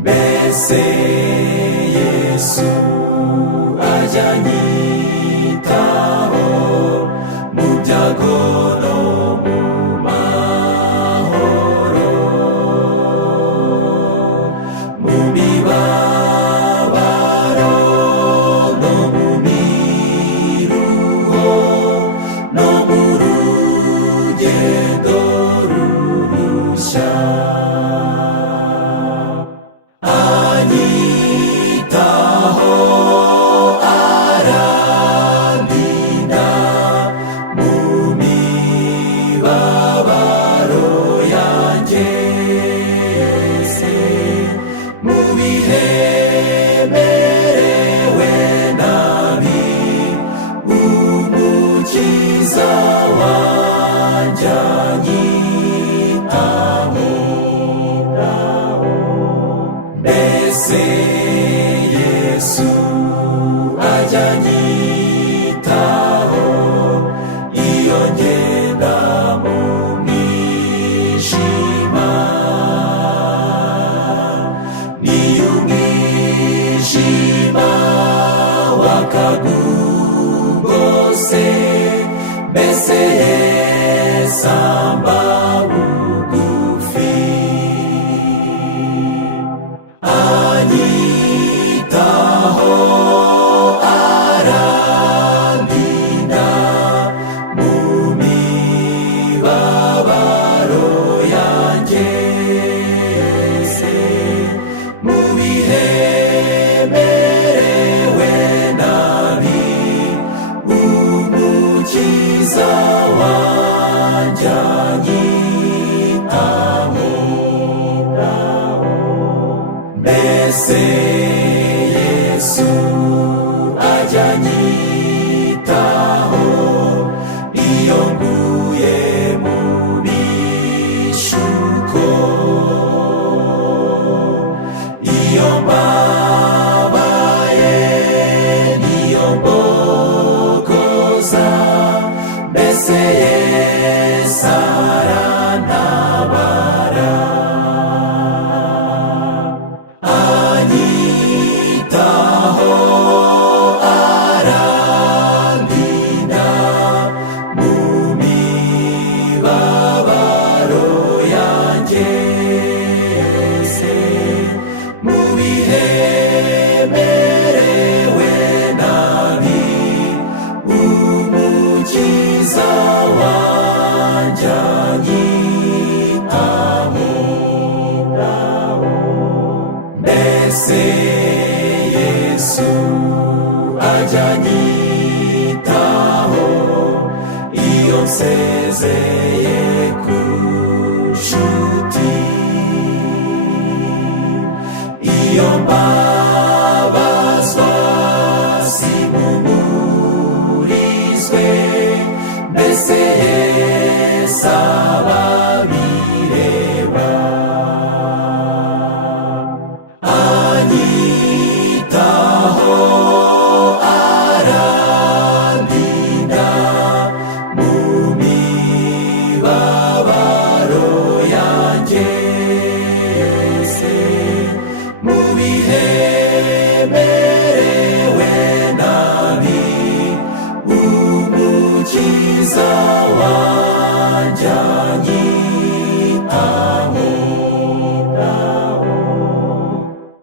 mbese Yesu ajya anyitaho mu byago no mu mahoro, mu mibabaro no mu miruho no mu rugendo rurushya. Anyitaho, arandinda mu mibabaro yanjye yose, mu bihe merewe nabi, umukiza wanjye anyitaho. Mbese Yesu ajya anyitaho iyo ngenda mu mwijima, n'iyo umwijima wakagugose, mbese Yesu amba bugufi. Anyitaho, arandinda mu mibabaro yanjye yose, mu bihe merewe nabi, umukiza wanjye anyitaho. Mbese Yesu ajya anyitaho iyo nguye mu bishuko, iyo mbabaye n'iyo mbogoza, mbese Yesu arantabara. Anyitaho, arandinda mu mibabaro yanjye yose, mu bihe merewe nabi, umukiza wanjye anyitaho. Mbese Yesu ajya anyitaho iyo nsezeye ku nshuti, iyo mbabazwa simpumurizwe, mbese Yesu ababireba. Anyitaho, arandinda mu mibabaro yanjye yose, mu bihe merewe nabi, umukiza wanjye anyitaho.